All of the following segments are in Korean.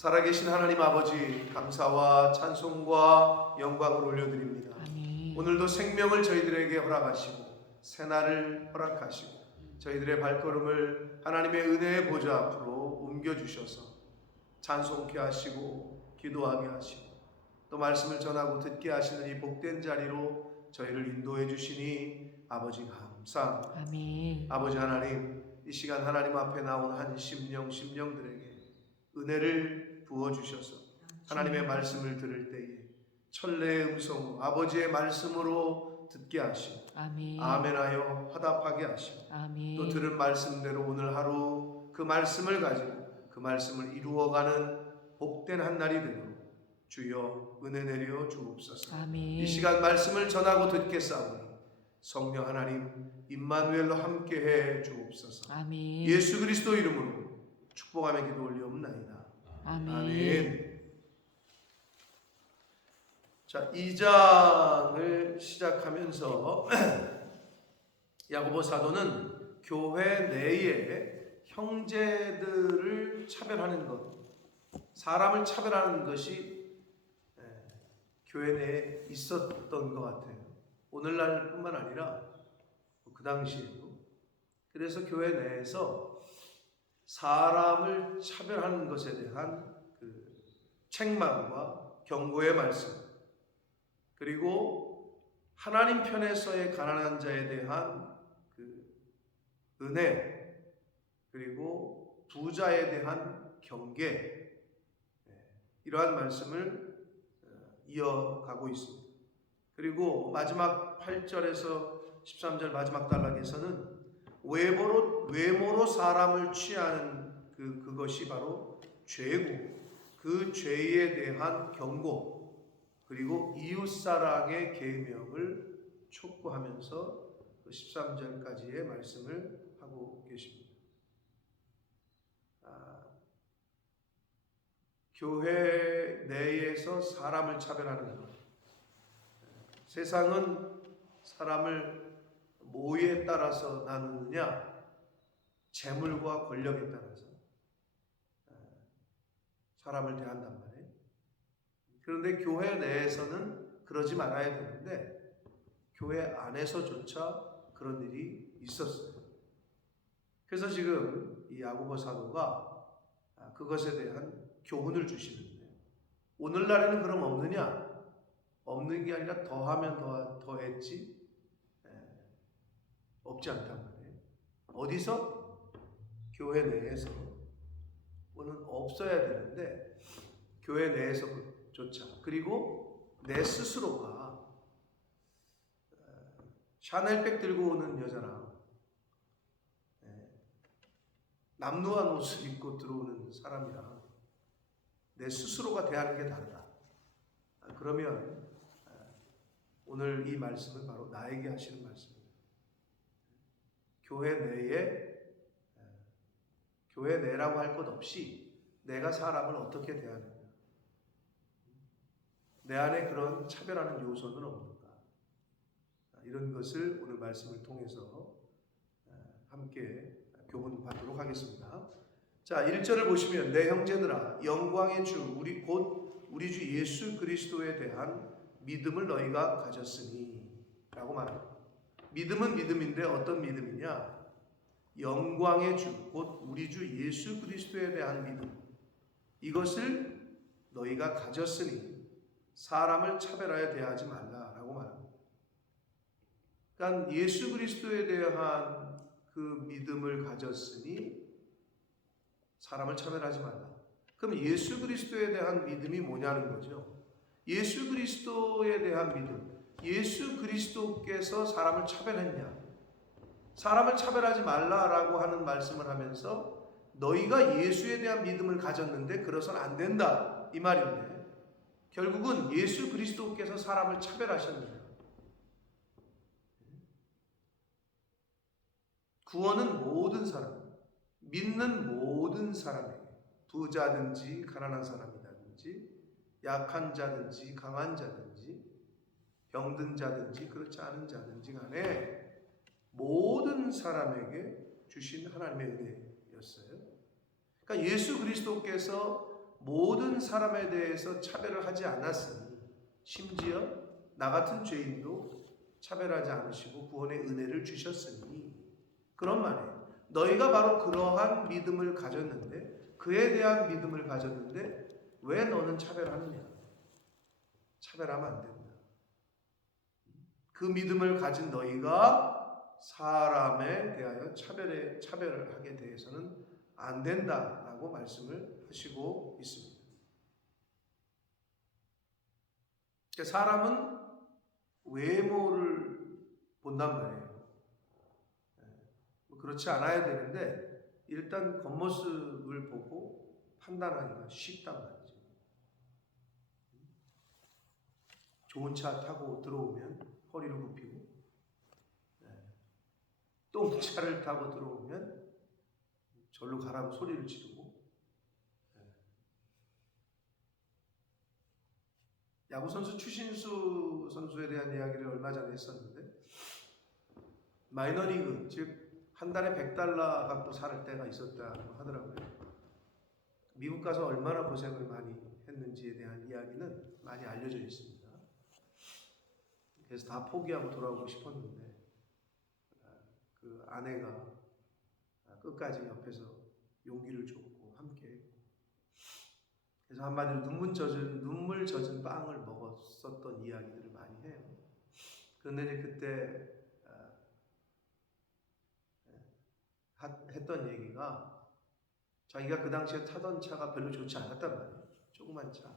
살아계신 하나님 아버지, 감사와 찬송과 영광을 올려드립니다. 아멘. 오늘도 생명을 저희들에게 허락하시고 새날을 허락하시고 저희들의 발걸음을 하나님의 은혜의 보좌 앞으로 옮겨주셔서 찬송케 하시고 기도하게 하시고 또 말씀을 전하고 듣게 하시는 이 복된 자리로 저희를 인도해 주시니 아버지 감사합니다. 아멘. 아버지 하나님, 이 시간 하나님 앞에 나온 한 심령들에게 은혜를 부어주셔서 하나님의 말씀을 들을 때에 천래의 음성으로 아버지의 말씀으로 듣게 하시고 아멘. 아멘하여 화답하게 하시고 아멘. 또 들은 말씀대로 오늘 하루 그 말씀을 가지고 그 말씀을 이루어가는 복된 한 날이 되도록 주여 은혜 내려 주옵소서. 아멘. 이 시간 말씀을 전하고 듣겠사오니 성령 하나님 임마누엘로 함께해 주옵소서. 아멘. 예수 그리스도 이름으로 축복하며 기도 올리옵나이다. 아멘. 아멘. 자, 2장을 시작하면서 야고보 사도는 교회 내에 형제들을 차별하는 것, 사람을 차별하는 것이 교회 내에 있었던 것 같아요. 오늘날뿐만 아니라 그 당시에도. 그래서 교회 내에서 사람을 차별하는 것에 대한 그 책망과 경고의 말씀, 그리고 하나님 편에서의 가난한 자에 대한 그 은혜, 그리고 부자에 대한 경계, 이러한 말씀을 이어가고 있습니다. 그리고 마지막 8절에서 13절 마지막 단락에서는 외모로 사람을 취하는 그것이 바로 죄고 그 죄에 대한 경고, 그리고 이웃사랑의 계명을 촉구하면서 13절까지의 말씀을 하고 계십니다. 교회 내에서 사람을 차별하는 것. 세상은 사람을 뭐에 따라서 나누느냐? 재물과 권력에 따라서 사람을 대한단 말이에요. 그런데 교회 내에서는 그러지 말아야 되는데 교회 안에서조차 그런 일이 있었어요. 그래서 지금 이 야고보 사도가 그것에 대한 교훈을 주시는데, 오늘날에는 그럼 없느냐? 없는 게 아니라 더하면 더했지 없지 않단 말이에요. 어디서? 교회 내에서. 오늘 없어야 되는데 교회 내에서조차, 그리고 내 스스로가 샤넬백 들고 오는 여자랑 남루한 옷을 입고 들어오는 사람이랑 내 스스로가 대하는 게 다르다. 그러면 오늘 이 말씀은 바로 나에게 하시는 말씀입니다. 교회 내라고 할 것 없이 내가 사람을 어떻게 대하는가, 내 안에 그런 차별하는 요소는 없는가, 이런 것을 오늘 말씀을 통해서 함께 교훈 받도록 하겠습니다. 자, 1절을 보시면 내 형제들아 영광의 주 우리 주 예수 그리스도에 대한 믿음을 너희가 가졌으니 라고 말합니다. 믿음은 믿음인데 어떤 믿음이냐? 영광의 주 곧 우리 주 예수 그리스도에 대한 믿음, 이것을 너희가 가졌으니 사람을 차별하여 대하지 말라라고 말합니다. 그러니까 예수 그리스도에 대한 그 믿음을 가졌으니 사람을 차별하지 말라. 그럼 예수 그리스도에 대한 믿음이 뭐냐는 거죠. 예수 그리스도에 대한 믿음, 예수 그리스도께서 사람을 차별했냐? 사람을 차별하지 말라라고 하는 말씀을 하면서 너희가 예수에 대한 믿음을 가졌는데 그래서는 안 된다, 이 말인데 결국은 예수 그리스도께서 사람을 차별하셨느냐? 구원은 모든 사람, 믿는 모든 사람에게, 부자든지 가난한 사람이든지 약한 자든지 강한 자든지 병든 자든지 그렇지 않은 자든지 간에 모든 사람에게 주신 하나님의 은혜였어요. 그러니까 예수 그리스도께서 모든 사람에 대해서 차별을 하지 않았으니 심지어 나 같은 죄인도 차별하지 않으시고 구원의 은혜를 주셨으니 그런 말이에요. 너희가 바로 그러한 믿음을 가졌는데 그에 대한 믿음을 가졌는데 왜 너는 차별하느냐? 차별하면 안 된다. 그 믿음을 가진 너희가 사람에 대하여 차별을 하게 대해서는 안 된다라고 말씀을 하시고 있습니다. 사람은 외모를 본단 말이에요. 그렇지 않아야 되는데 일단 겉모습을 보고 판단하기가 쉽단 말이죠. 좋은 차 타고 들어오면 허리를 굽히고 똥차를 타고 들어오면 절로 가라고 소리를 지르고 야구선수 추신수 선수에 대한 이야기를 얼마 전에 했었는데 마이너리그 즉 한 달에 $100 갖고 살 때가 있었다고 하더라고요. 미국 가서 얼마나 고생을 많이 했는지에 대한 이야기는 많이 알려져 있습니다. 그래서 다 포기하고 돌아오고 싶었는데 그 아내가 끝까지 옆에서 용기를 줬고 함께 그래서 한마디로 눈물 젖은 빵을 먹었었던 이야기들을 많이 해요. 그런데 이제 그때 했던 얘기가 자기가 그 당시에 타던 차가 별로 좋지 않았단 말이에요. 조그만 차.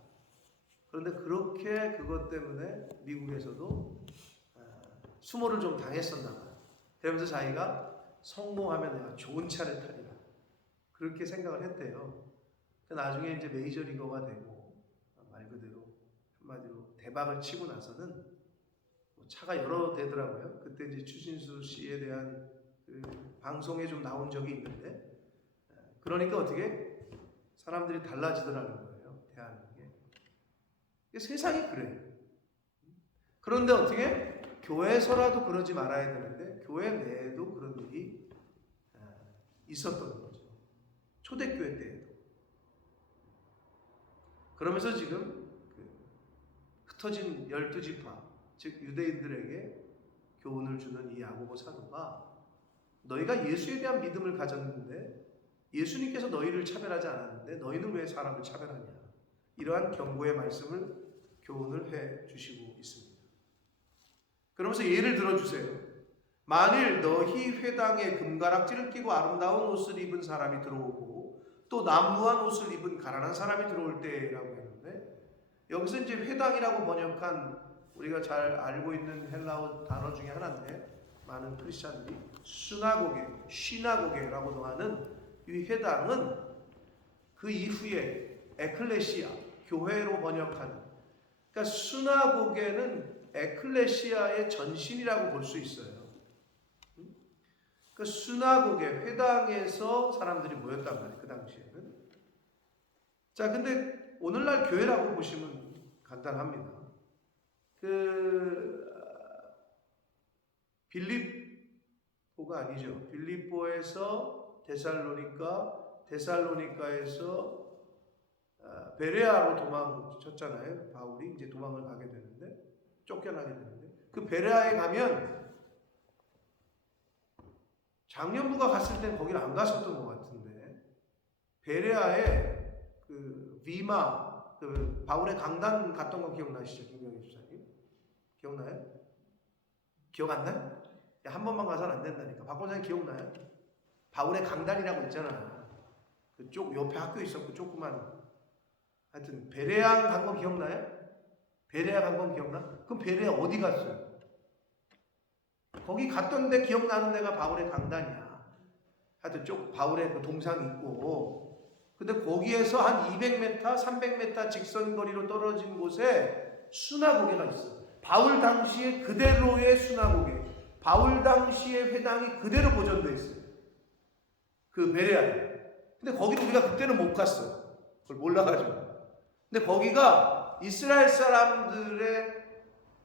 그런데 그렇게 그것 때문에 미국에서도 수모를 좀 당했었나 봐요. 그러면서 자기가 성공하면 내가 좋은 차를 타리라. 그렇게 생각을 했대요. 나중에 이제 메이저리거가 되고 말 그대로 한마디로 대박을 치고 나서는 차가 여러 대더라고요. 그때 이제 추신수 씨에 대한 그 방송에 좀 나온 적이 있는데 그러니까 어떻게 사람들이 달라지더라는 거예요. 대하는 게. 세상이 그래요. 그런데 어떻게 교회에서라도 그러지 말아야 되는데 교회 내에도 그런 일이 있었던 거죠. 초대교회 때에도. 그러면서 지금 흩어진 12지파 즉 유대인들에게 교훈을 주는 이 야고보 사도가 너희가 예수에 대한 믿음을 가졌는데 예수님께서 너희를 차별하지 않았는데 너희는 왜 사람을 차별하냐 이러한 경고의 말씀을 교훈을 해 주시고 있습니다. 그러면서 예를 들어주세요. 만일 너희 회당에 금가락지를 끼고 아름다운 옷을 입은 사람이 들어오고 또 남루한 옷을 입은 가난한 사람이 들어올 때라고 했는데 여기서 이제 회당이라고 번역한 우리가 잘 알고 있는 헬라어 단어 중에 하나인데 많은 크리스찬들이 시나고게라고도 하는 이 회당은 그 이후에 에클레시아, 교회로 번역하는 그러니까 시나고게는 에클레시아의 전신이라고 볼 수 있어요. 그 시나고게, 회당에서 사람들이 모였단 말이에요. 그 당시에는. 자, 근데 오늘날 교회라고 보시면 간단합니다. 빌립보가 아니죠. 빌립보에서 데살로니카에서 베레아로 도망쳤잖아요. 바울이 이제 도망을 가게 되는데 쫓겨나게 되는데 그 베레아에 가면 장년부가 갔을 땐 거기를 안 갔었던 것 같은데 베레아에 그 위마 그 바울의 강단 갔던 거 기억나시죠? 김경희 집사님 기억나요? 기억 안 나요? 한 번만 가서는 안 된다니까. 박 권사님 기억나요? 바울의 강단이라고 있잖아. 그쪽 옆에 학교 있었고 조그만 하여튼 베레아 간 거 기억나요? 베레아 간 건 기억나? 그럼 베레아 어디 갔어요? 거기 갔던데 기억나는 데가 바울의 강단이야. 하여튼 바울의 그 동상이 있고 근데 거기에서 한 200m, 300m 직선거리로 떨어진 곳에 수나고개가 있어. 바울 당시에 그대로의 수나고개, 바울 당시의 회당이 그대로 보존되어 있어요. 그 베레아에. 근데 거기를 우리가 그때는 못 갔어요. 그걸 몰라가지고. 근데 거기가 이스라엘 사람들의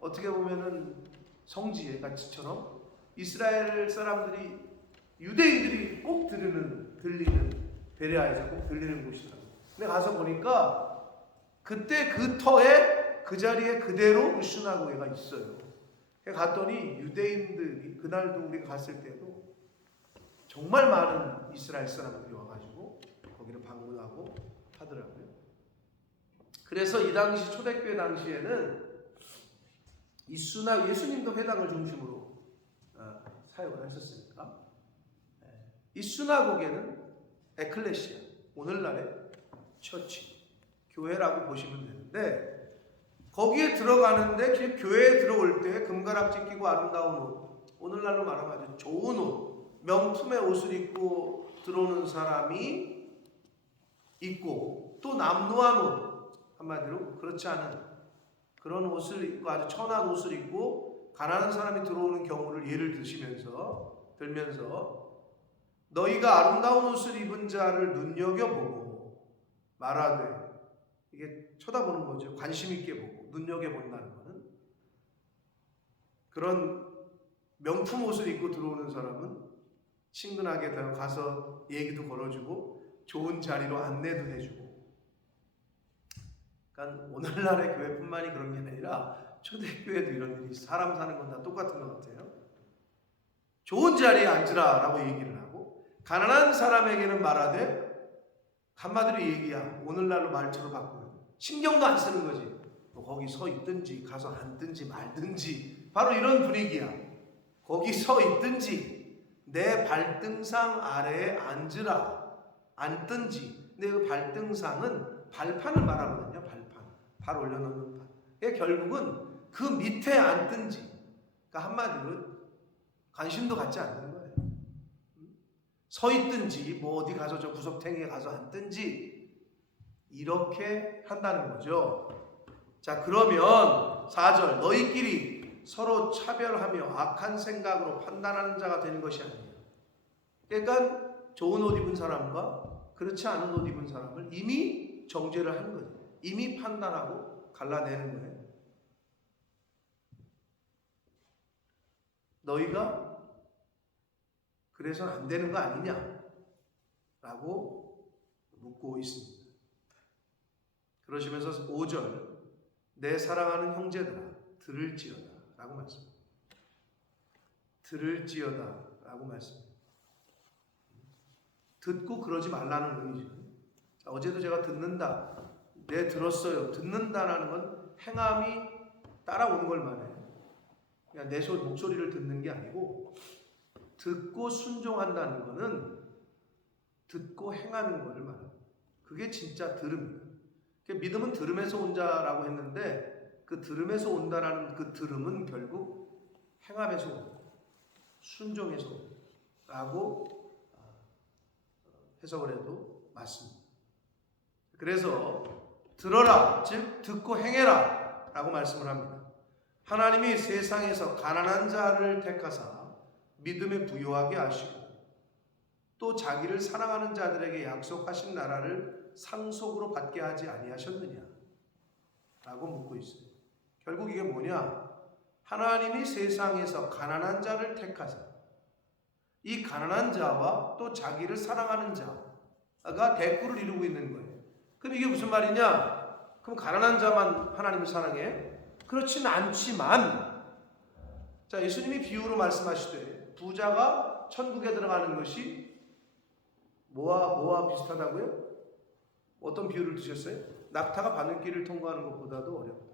어떻게 보면은 성지에 같이처럼 이스라엘 사람들이 유대인들이 꼭 들리는 베레아에서 꼭 들리는 곳이라고. 근데 가서 보니까 그때 그 터에 그 자리에 그대로 시나고게가 있어요. 갔더니 유대인들이 그날도 우리가 갔을 때도 정말 많은 이스라엘 사람들이 와가지고 거기를 방문하고 하더라고요. 그래서 이 당시 초대교회 당시에는 예수님도 회당을 중심으로 사역을 하셨으니까 이 수나고게는 에클레시아, 오늘날의 처치, 교회라고 보시면 되는데 거기에 들어가는데 교회에 들어올 때 금가락지 끼고 아름다운 옷, 오늘날로 말하면 아주 좋은 옷, 명품의 옷을 입고 들어오는 사람이 있고 또 남루한 옷, 한마디로 그렇지 않은 그런 옷을 입고 아주 천한 옷을 입고 가난한 사람이 들어오는 경우를 예를 들면서 너희가 아름다운 옷을 입은 자를 눈여겨보고 말하되, 이게 쳐다보는 거죠. 관심 있게 보고 눈여겨본다는 거는 그런 명품 옷을 입고 들어오는 사람은 친근하게 가서 얘기도 걸어주고 좋은 자리로 안내도 해주고. 그러니까 오늘날의 교회뿐만이 그런 게 아니라 초대교회도 이런 일이 사람 사는 건 다 똑같은 것 같아요. 좋은 자리에 앉으라 라고 얘기를 하고 가난한 사람에게는 말하되, 한마디로 얘기야. 오늘날로 말투로 바꾸면 신경도 안 쓰는 거지. 뭐 거기 서 있든지 가서 앉든지 말든지 바로 이런 분위기야. 거기 서 있든지 내 발등상 아래에 앉으라, 앉든지. 근데 그 발등상은 발판을 말하거든요. 발 올려놓는 판. 그러니까 결국은 그 밑에 앉든지, 그러니까 한마디로 관심도 갖지 않는 거예요. 서 있든지 뭐 어디 가서 저 구석탱이에 가서 앉든지 이렇게 한다는 거죠. 자, 그러면 4절, 너희끼리 서로 차별하며 악한 생각으로 판단하는 자가 되는 것이 아니에요. 그러니까 좋은 옷 입은 사람과 그렇지 않은 옷 입은 사람을 이미 정죄를 하는 거예요. 이미 판단하고 갈라내는 거예요. 너희가 그래서 안 되는 거 아니냐? 라고 묻고 있습니다. 그러시면서 5절, 내 사랑하는 형제들아 들을지어다 라고 말씀합니다. 들을지어다 라고 말씀합니다. 듣고 그러지 말라는 의미죠. 자, 어제도 제가 듣는다, 네 들었어요, 듣는다라는 건 행함이 따라오는 걸 말해요. 그냥 내 목소리를 듣는 게 아니고 듣고 순종한다는 거는 듣고 행하는 것을 말합니다. 그게 진짜 들음입니다. 믿음은 들음에서 온 자라고 했는데 그 들음에서 온다라는 그 들음은 결국 행함에서 온다, 순종에서 온다라고 해석을 해도 맞습니다. 그래서 들어라, 즉 듣고 행해라 라고 말씀을 합니다. 하나님이 세상에서 가난한 자를 택하사 믿음에 부요하게 하시고 또 자기를 사랑하는 자들에게 약속하신 나라를 상속으로 받게 하지 아니하셨느냐 라고 묻고 있어요. 결국 이게 뭐냐? 하나님이 세상에서 가난한 자를 택하사 이 가난한 자와 또 자기를 사랑하는 자가 대꾸를 이루고 있는 거예요. 그럼 이게 무슨 말이냐? 그럼 가난한 자만 하나님을 사랑해? 그렇진 않지만, 자, 예수님이 비유로 말씀하시되 부자가 천국에 들어가는 것이 뭐와 비슷하다고요? 어떤 비유를 드셨어요? 낙타가 바늘길을 통과하는 것보다도 어렵다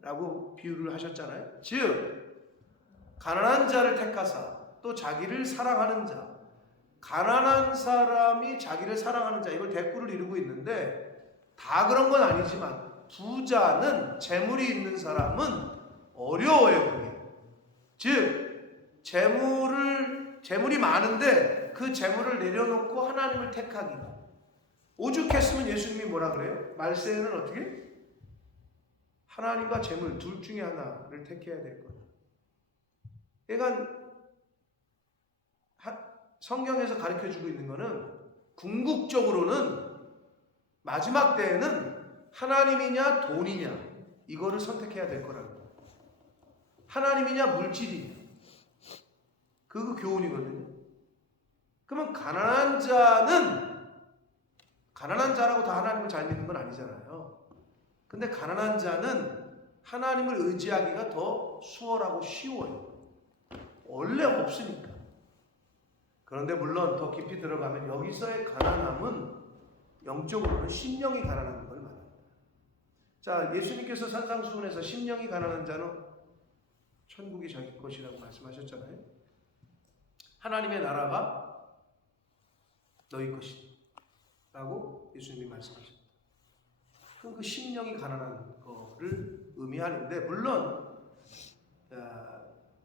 라고 비유를 하셨잖아요. 즉 가난한 자를 택하사 또 자기를 사랑하는 자, 가난한 사람이 자기를 사랑하는 자, 이걸 대꾸를 이루고 있는데 다 그런 건 아니지만 부자는 재물이 있는 사람은 어려워요. 그게 즉 재물이 많은데 그 재물을 내려놓고 하나님을 택하기가, 오죽했으면 예수님이 뭐라 그래요? 말세에는 어떻게? 하나님과 재물 둘 중에 하나를 택해야 될 거예요. 그러니까 성경에서 가르쳐주고 있는 거는 궁극적으로는 마지막 때에는 하나님이냐 돈이냐 이거를 선택해야 될 거라는 거예요. 하나님이냐 물질이냐, 그거 교훈이거든요. 그러면 가난한 가난한 자라고 다 하나님을 잘 믿는 건 아니잖아요. 근데 가난한 자는 하나님을 의지하기가 더 수월하고 쉬워요. 원래 없으니까. 그런데 물론 더 깊이 들어가면 여기서의 가난함은 영적으로는 심령이 가난한 걸 말합니다. 자, 예수님께서 산상수훈에서 심령이 가난한 자는 천국이 자기 것이라고 말씀하셨잖아요. 하나님의 나라가 너희 것이다 라고 예수님이 말씀하셨다. 그럼 그 심령이 가난한 거를 의미하는데, 물론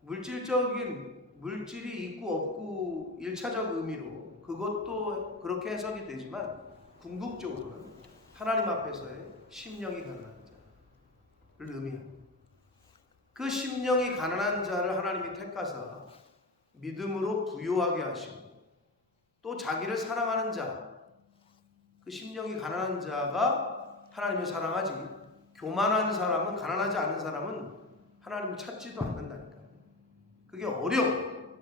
물질이 있고 없고 1차적 의미로 그것도 그렇게 해석이 되지만, 궁극적으로는 하나님 앞에서의 심령이 가난한 자를 의미합니다. 그 심령이 가난한 자를 하나님이 택하사 믿음으로 부요하게 하시고, 또 자기를 사랑하는 자, 그 심령이 가난한 자가 하나님을 사랑하지, 교만한 사람은, 가난하지 않은 사람은 하나님을 찾지도 않는다니까요. 그게 어려워.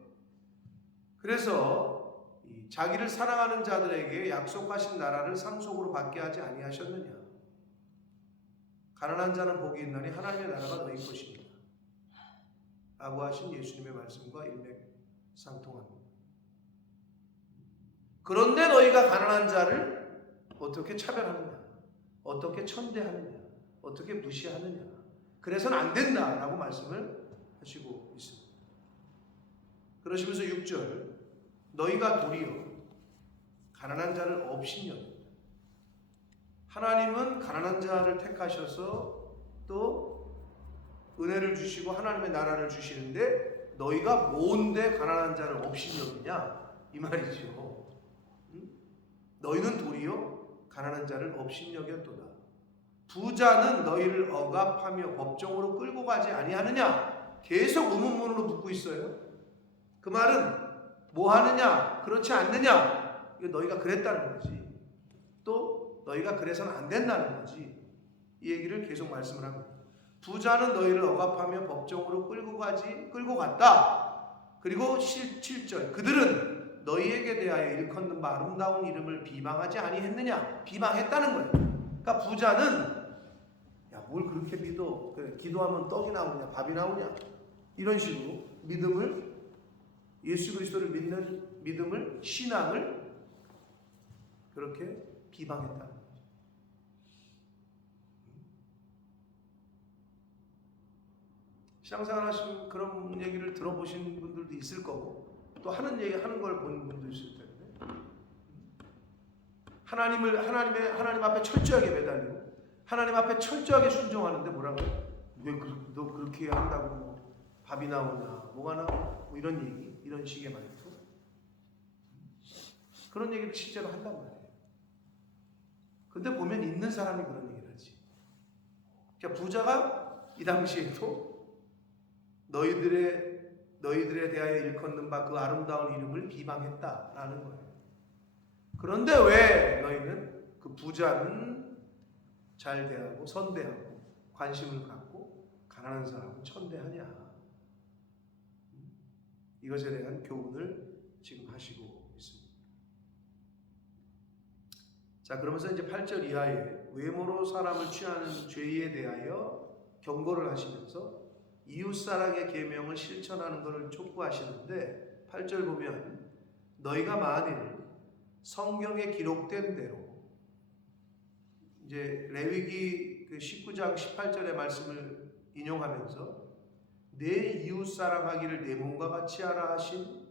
그래서 자기를 사랑하는 자들에게 약속하신 나라를 상속으로 받게 하지 아니하셨느냐. 가난한 자는 복이 있나니 하나님의 나라가 너희 것이니라 라고 하신 예수님의 말씀과 일맥상통합니다. 그런데 너희가 가난한 자를 어떻게 차별하느냐, 어떻게 천대하느냐, 어떻게 무시하느냐, 그래서는 안 된다라고 말씀을 하시고 있습니다. 그러시면서 6절, 너희가 도리어 가난한 자를 업신여긴다. 하나님은 가난한 자를 택하셔서 또 은혜를 주시고 하나님의 나라를 주시는데, 너희가 뭔데 가난한 자를 업신여기냐 이 말이죠. 너희는 도리어 가난한 자를 업신여겼도다. 부자는 너희를 억압하며 법정으로 끌고 가지 아니하느냐. 계속 의문문으로 묻고 있어요. 그 말은 뭐 하느냐, 그렇지 않느냐, 이거 너희가 그랬다는 거지. 또 너희가 그래서는 안 된다는 거지. 이 얘기를 계속 말씀을 합니다. 부자는 너희를 억압하며 법정으로 끌고 갔다. 그리고 7절, 그들은 너희에게 대하여 일컫는 바 아름다운 이름을 비방하지 아니했느냐. 비방했다는 거예요. 그러니까 부자는 야, 뭘 그렇게 믿어? 그래, 기도하면 떡이 나오냐, 밥이 나오냐, 이런 식으로 믿음을, 예수 그리스도를 믿는 믿음을, 신앙을 그렇게 비방했다는 거죠. 신앙생활 하시면 그런 얘기를 들어보신 분들도 있을 거고, 또 하는 걸 본 분도 있을 텐데, 하나님 앞에 철저하게 매달리고 하나님 앞에 철저하게 순종하는데 뭐라고? 왜 너 그렇게 한다고 뭐 밥이 나오냐, 뭐가 나오냐, 뭐 이런 얘기, 이런 식의 말투, 그런 얘기를 실제로 한단 말이에요. 근데 보면 있는 사람이 그런 얘기를 하지. 그러니까 부자가 이 당시에도 너희들에 대하여 일컫는 바 그 아름다운 이름을 비방했다라는 거예요. 그런데 왜 너희는, 그 부자는 잘 대하고 선대하고 관심을 갖고 가난한 사람을 천대하냐. 이것에 대한 교훈을 지금 하시고 있습니다. 자, 그러면서 이제 8절 이하에 외모로 사람을 취하는 죄에 대하여 경고를 하시면서 이웃사랑의 계명을 실천하는 것을 촉구하시는데, 8절 보면 너희가 만일 성경에 기록된 대로, 이제 레위기 19장 18절의 말씀을 인용하면서 내 이웃사랑하기를 내 몸과 같이 하라 하신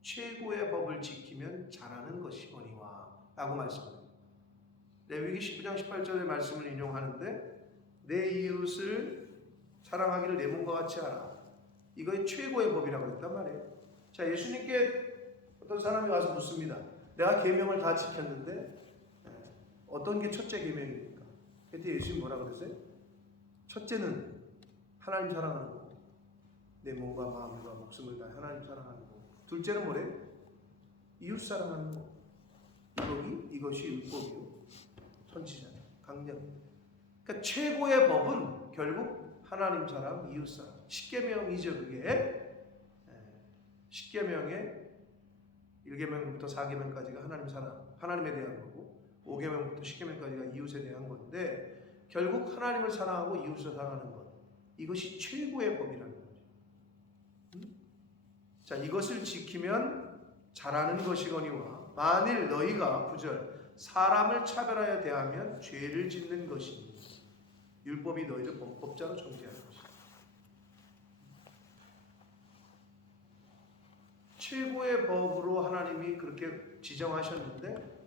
최고의 법을 지키면 잘하는 것이거니와 라고 말씀합니다. 레위기 19장 18절의 말씀을 인용하는데, 내 이웃을 사랑하기를 내 몸과 같이 하라, 이거의 최고의 법이라고 했단 말이에요. 자, 예수님께 어떤 사람이 와서 묻습니다. 내가 계명을 다 지켰는데 어떤 게 첫째 계명입니까? 그때 예수님 뭐라 그랬어요? 첫째는 하나님 사랑하는 거, 내 몸과 마음과 목숨을 다해 하나님 사랑하는 거. 둘째는 뭐래요? 이웃 사랑하는 거. 이것이 율법이요 선지자냐, 강령이다. 그러니까 최고의 법은 결국 하나님 사랑, 이웃 사랑. 십계명이죠. 그게 십계명의 1계명부터 4계명까지가 하나님 사랑, 하나님에 대한 거고, 5계명부터 10계명까지가 이웃에 대한 건데 결국 하나님을 사랑하고 이웃을 사랑하는 것, 이것이 최고의 법이라는 거죠. 자, 이것을 지키면 잘하는 것이거니와 만일 너희가 9절 사람을 차별하여 대하면 죄를 짓는 것이니 율법이 너희를 범법자로 정죄하는 것이다. 최고의 법으로 하나님이 그렇게 지정하셨는데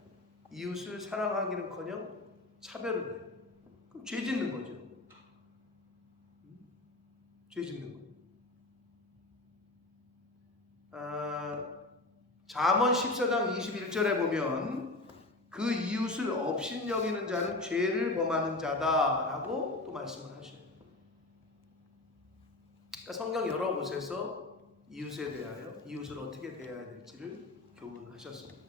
이웃을 사랑하기는커녕 차별을 해요. 그럼 죄 짓는 거죠. 죄 짓는 거예요. 잠언 14장 21절에 보면 그 이웃을 업신여기는 자는 죄를 범하는 자다라고 또 말씀을 하셔요. 그러니까 성경 여러 곳에서 이웃에 대하여 이웃을 어떻게 대해야 될지를 교훈하셨습니다.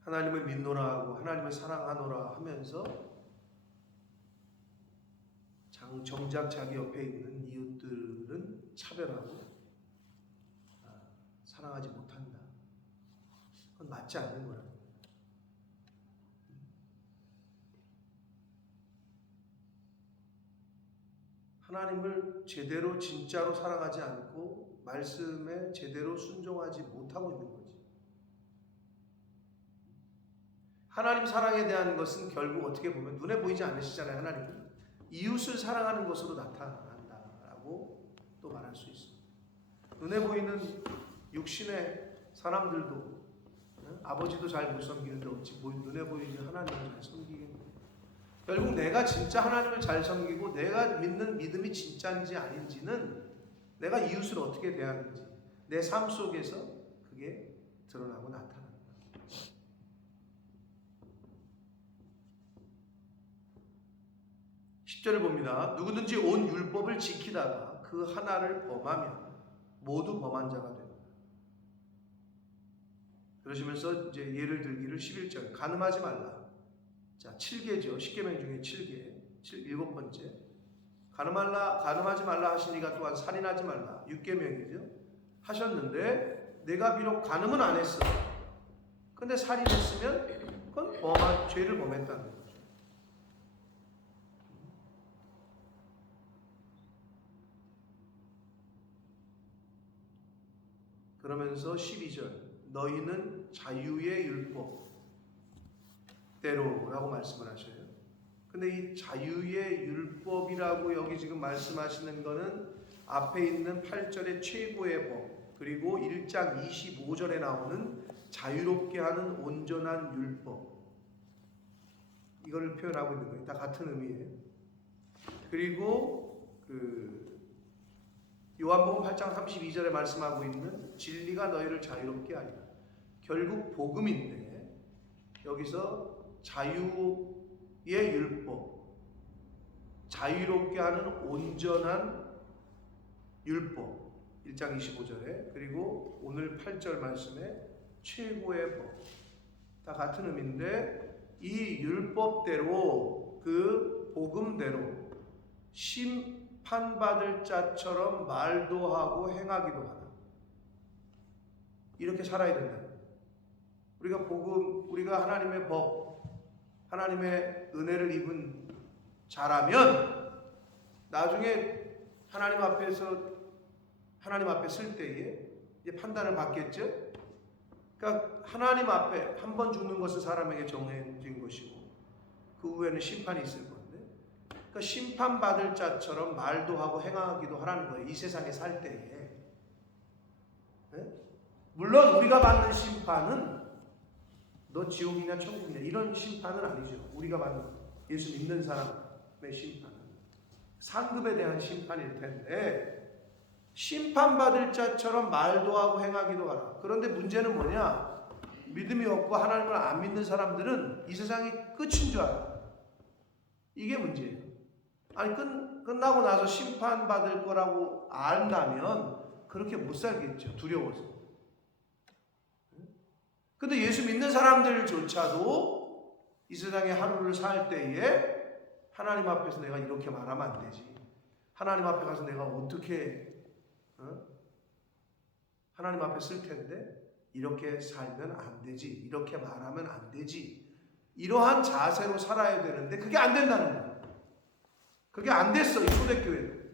하나님을 믿노라 하고 하나님을 사랑하노라 하면서 정작 자기 옆에 있는 이웃들은 차별하고 사랑하지 못한다. 그건 맞지 않는 거라. 하나님을 제대로 진짜로 사랑하지 않고 말씀에 제대로 순종하지 못하고 있는 거지. 하나님 사랑에 대한 것은 결국 어떻게 보면 눈에 보이지 않으시잖아요. 하나님은 이웃을 사랑하는 것으로 나타난다라고 또 말할 수 있습니다. 눈에 보이는 육신의 사람들도 아버지도 잘 못 섬기는데 어찌 눈에 보이는 하나님을 잘 섬기겠냐. 결국 내가 진짜 하나님을 잘 섬기고 내가 믿는 믿음이 진짜인지 아닌지는 내가 이웃을 어떻게 대하는지 내 삶 속에서 그게 드러나고 나타납니다. 10절을 봅니다. 누구든지 온 율법을 지키다가 그 하나를 범하면 모두 범한 자가 됩니다. 그러시면서 이제 예를 들기를 11절 간음하지 말라. 자, 7개죠. 10계명 중에 7개. 7번째. 간음하지 말라 하시니가 또한 살인하지 말라. 6계명이죠. 하셨는데 내가 비록 간음은 안 했어. 근데 살인했으면 그건 죄를 범했다는 거죠. 그러면서 12절 너희는 자유의 율법대로라고 말씀을 하셔요. 근데 이 자유의 율법이라고 여기 지금 말씀하시는 거는 앞에 있는 8절의 최고의 법 그리고 1장 25절에 나오는 자유롭게 하는 온전한 율법 이거를 표현하고 있는 거예요. 다 같은 의미예요. 그리고 요한복음 8장 32절에 말씀하고 있는 진리가 너희를 자유롭게 하리라. 결국 복음인데 여기서 자유의 율법, 자유롭게 하는 온전한 율법 1장 25절에 그리고 오늘 8절 말씀에 최고의 법 다 같은 의미인데 이 율법대로 그 복음대로 심판받을 자처럼 말도 하고 행하기도 하라. 이렇게 살아야 된다. 우리가 하나님의 법, 하나님의 은혜를 입은 자라면 나중에 하나님 앞에 쓸 때에 이제 판단을 받겠죠. 그러니까 하나님 앞에 한 번 죽는 것은 사람에게 정해진 것이고 그 후에는 심판이 있을 건데 그러니까 심판받을 자처럼 말도 하고 행하기도 하라는 거예요. 이 세상에 살 때에. 네? 물론 우리가 받는 심판은 너 지옥이냐 천국이냐 이런 심판은 아니죠. 우리가 받는 예수 믿는 사람의 심판은 상급에 대한 심판일 텐데 심판받을 자처럼 말도 하고 행하기도 하라. 그런데 문제는 뭐냐? 믿음이 없고 하나님을 안 믿는 사람들은 이 세상이 끝인 줄 알아. 이게 문제예요. 아니 끝나고 나서 심판받을 거라고 안다면 그렇게 못 살겠죠. 두려워서. 근데 예수 믿는 사람들조차도 이 세상에 하루를 살 때에 하나님 앞에서 내가 이렇게 말하면 안 되지. 하나님 앞에 가서 내가 어떻게 하나님 앞에 쓸 텐데 이렇게 살면 안 되지, 이렇게 말하면 안 되지, 이러한 자세로 살아야 되는데 그게 안 된다는 거예요. 그게 안 됐어, 이 초대교회도.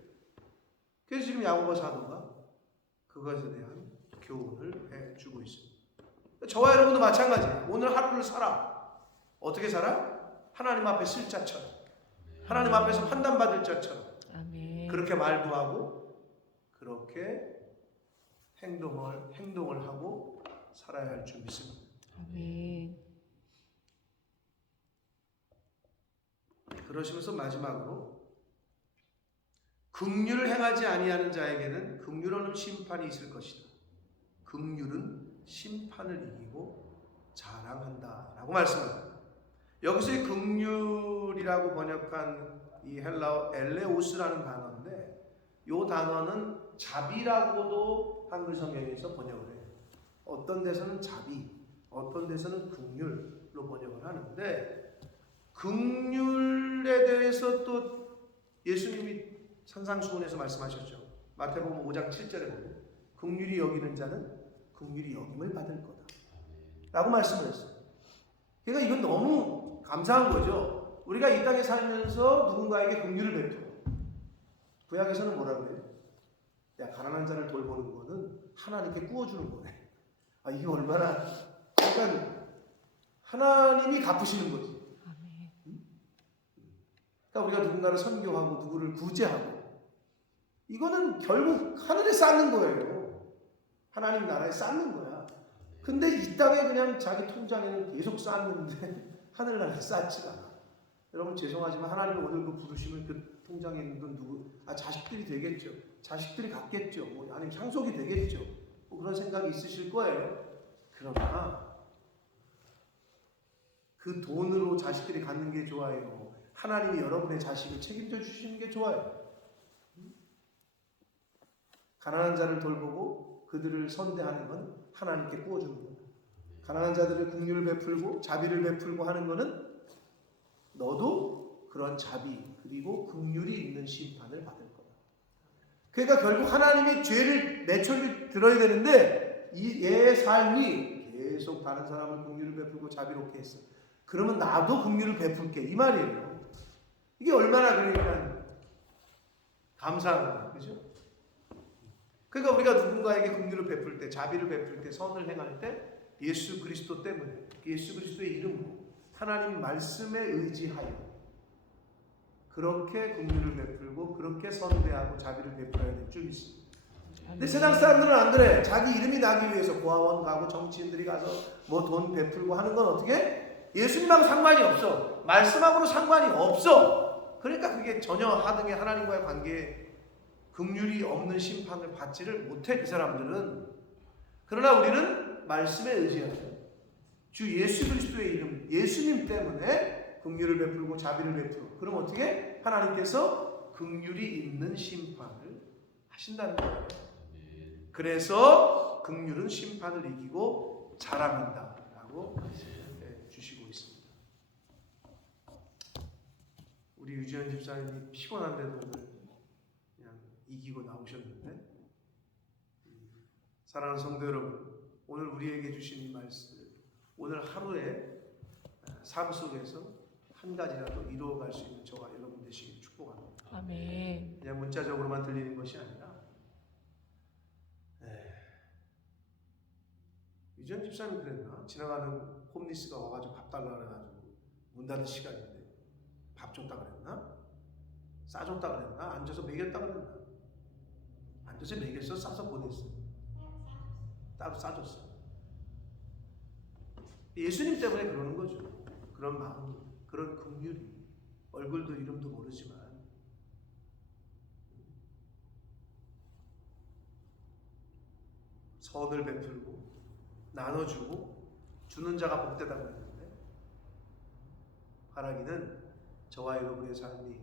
그래서 지금 야고보 사도가 그것에 대한 교훈을 해주고 있습니다. 저와 여러분도 마찬가지예요. 오늘 하루를 살아. 어떻게 살아? 하나님 앞에 쓸 자처럼, 하나님 앞에서 판단받을 자처럼. 아멘. 그렇게 말도 하고 그렇게 행동을 하고 살아야 할 줄 믿습니다. 아멘. 그러시면서 마지막으로 긍휼을 행하지 아니하는 자에게는 긍휼하는 심판이 있을 것이다. 긍휼은 심판을 이기고 자랑한다라고 말씀합니다. 여기서 이 긍휼이라고 번역한 이 헬라어 엘레오스라는 단어인데, 이 단어는 자비라고도 한글 성경에서 번역을 해요. 어떤 데서는 자비, 어떤 데서는 긍휼로 번역을 하는데, 긍휼에 대해서 또 예수님이 산상수훈에서 말씀하셨죠. 마태복음 5장 7절에 보면 긍휼히 여기는 자는 긍휼히 여김을 받을 거다 라고 말씀을 했어요. 그러니까 이건 너무 감사한 거죠. 우리가 이 땅에 살면서 누군가에게 긍휼을 베풀어. 구약에서는 뭐라고 해요? 야, 가난한 자를 돌보는 거는 하나님께 구워주는 거네. 아, 이게 얼마나, 그러니까 하나님이 갚으시는 거지. 그러니까 우리가 누군가를 선교하고 누구를 구제하고, 이거는 결국 하늘에 쌓는 거예요. 하나님 나라에 쌓는 거야. 근데 이 땅에 그냥 자기 통장에는 계속 쌓는데 하늘나라에 쌓지가 않아. 여러분 죄송하지만 하나님이 오늘 그 부르시면 그 통장에 있는 건 누구? 아, 자식들이 되겠죠. 자식들이 갖겠죠. 뭐 아니면 상속이 되겠죠. 뭐 그런 생각이 있으실 거예요. 그러나 그 돈으로 자식들이 갖는 게 좋아요? 하나님이 여러분의 자식을 책임져 주시는 게 좋아요? 가난한 자를 돌보고 그들을 선대하는 건 하나님께 구워주는 거예요. 가난한 자들을 긍휼을 베풀고 자비를 베풀고 하는 거는 너도 그런 자비 그리고 긍휼이 있는 심판을 받을 거다. 그러니까 결국 하나님이 죄를 내쳐 들어야 되는데 얘의 삶이 계속 다른 사람을 긍휼을 베풀고 자비롭게 했어. 그러면 나도 긍휼을 베풀게 이 말이에요. 이게 얼마나 그러니까 감사한 거예요. 그죠? 그러니까 우리가 누군가에게 긍휼을 베풀 때, 자비를 베풀 때, 선을 행할 때 예수 그리스도 때문에, 예수 그리스도의 이름으로 하나님 말씀에 의지하여 그렇게 긍휼을 베풀고 그렇게 선대하고 자비를 베풀어야 될 줄 믿습니다. 근데 세상 사람들은 안 그래. 자기 이름이 나기 위해서 고아원 가고 정치인들이 가서 뭐 돈 베풀고 하는 건 어떻게? 예수님하고 상관이 없어. 말씀하고는 상관이 없어. 그러니까 그게 전혀 하등의 하나님과의 관계에 긍휼이 없는 심판을 받지를 못해 그 사람들은. 그러나 우리는 말씀에 의지하죠. 주 예수 그리스도의 이름, 예수님 때문에 긍휼을 베풀고 자비를 베풀고, 그럼 어떻게? 하나님께서 긍휼이 있는 심판을 하신다는 거예요. 그래서 긍휼은 심판을 이기고 자랑한다라고 주시고 있습니다. 우리 유지현 집사님이 피곤한데도 오늘 그냥 이기고 나오셨는데, 사랑하는 성도 여러분, 오늘 우리에게 주신 이 말씀, 오늘 하루의 삶 속에서 한 가지라도 이루어갈 수 있는 저와 여러분 되시길 축복합니다. 아멘. 그냥 문자적으로만 들리는 것이 아니라, 유지현 집사님 그랬나? 지나가는 홈리스가 와가지고 밥 달라 그래가지고 문 닫을 시간인데 밥 줬다 그랬나? 싸줬다 그랬나? 앉아서 먹였다 그랬나? 앉아서 먹였어? 싸서 보냈어? 따로 싸줬어. 예수님 때문에 그러는 거죠. 그런 마음, 그런 긍휼이, 얼굴도 이름도 모르지만 선을 베풀고 나눠주고 주는 자가 복되다고 했는데, 바라기는 저와 여러분의 삶이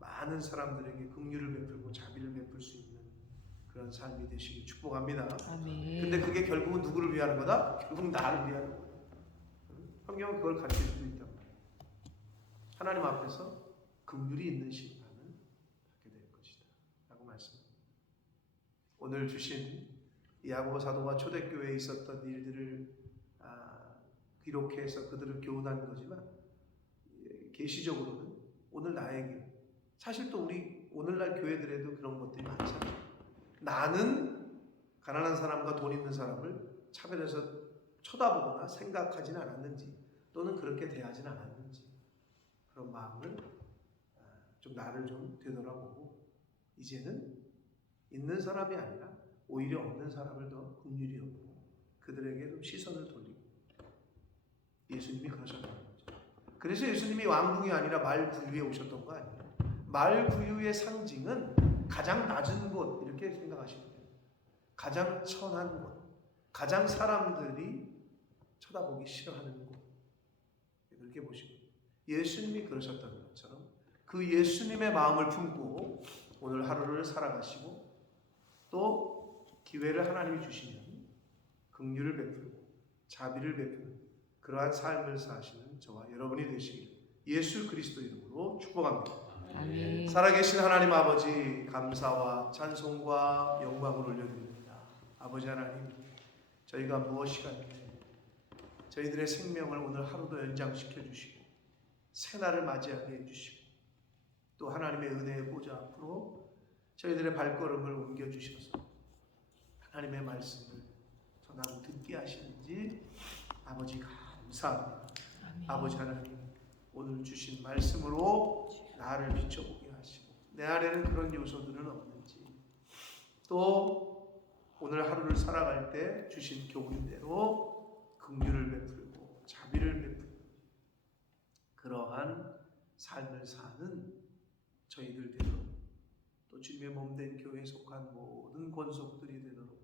많은 사람들에게 긍휼을 베풀고 자비를 베풀 수 있는 그런 삶이 되시길 축복합니다. 아멘. 근데 그게 결국은 누구를 위하는 거다? 결국 나를 위하는 거다. 성경은 그걸 가르쳐주고 있단 말이에요. 하나님 앞에서 긍휼이 있는 심판을 받게 될 것이다 라고 말씀합니다. 오늘 주신 이 야고보 사도가 초대교회에 있었던 일들을 기록해서 그들을 교훈한 거지만 계시적으로는 오늘 나에게 사실 또 우리 오늘날 교회들에도 그런 것들이 많잖아요. 나는 가난한 사람과 돈 있는 사람을 차별해서 쳐다보거나 생각하지는 않았는지 또는 그렇게 대하지는 않았는지 그런 마음을 좀 나를 좀 되돌아보고 이제는 있는 사람이 아니라 오히려 없는 사람을 더 긍휼히 여기고 그들에게 좀 시선을 돌리고 예수님이 그러셨다는 거죠. 그래서 예수님이 왕궁이 아니라 말구유에 오셨던 거 아니에요. 말구유의 상징은 가장 낮은 곳 이렇게 생각하시면 돼요. 가장 천한 곳, 가장 사람들이 쳐다보기 싫어하는 곳 이렇게 보시고 예수님이 그러셨다는 것처럼 그 예수님의 마음을 품고 오늘 하루를 살아가시고 또 기회를 하나님이 주시면 긍휼을 베풀고 자비를 베푸는 그러한 삶을 사시는 저와 여러분이 되시기를 예수 그리스도 이름으로 축복합니다. 아멘. 살아계신 하나님 아버지 감사와 찬송과 영광을 올려드립니다. 아버지 하나님 저희가 무엇이간에 저희들의 생명을 오늘 하루도 연장시켜 주시고 새날을 맞이하게 해주시고 또 하나님의 은혜의 보좌 앞으로 저희들의 발걸음을 옮겨주셔서 하나님의 말씀을 전하고 듣게 하시는지 아버지 감사합니다. 아멘. 아버지 하나님 오늘 주신 말씀으로 나를 비춰보게 하시고 내 안에는 그런 요소들은 없는지 또 오늘 하루를 살아갈 때 주신 교훈대로 긍휼을 베풀고 자비를 베풀고 그러한 삶을 사는 저희들 되도록 또 주님의 몸된 교회에 속한 모든 권속들이 되도록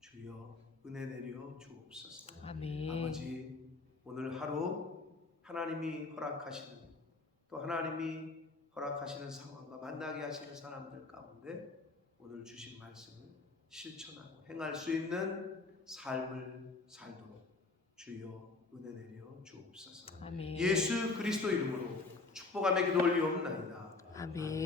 주여 은혜 내려 주옵소서. 아멘. 아버지 오늘 하루 하나님이 허락하시는 또 하나님이 허락하시는 상황과 만나게 하시는 사람들 가운데 오늘 주신 말씀을 실천하고 행할 수 있는 삶을 살도록 주여 은혜 내려 주옵소서. 아멘. 예수 그리스도 이름으로 축복하며 기도 올리옵나이다. 아멘.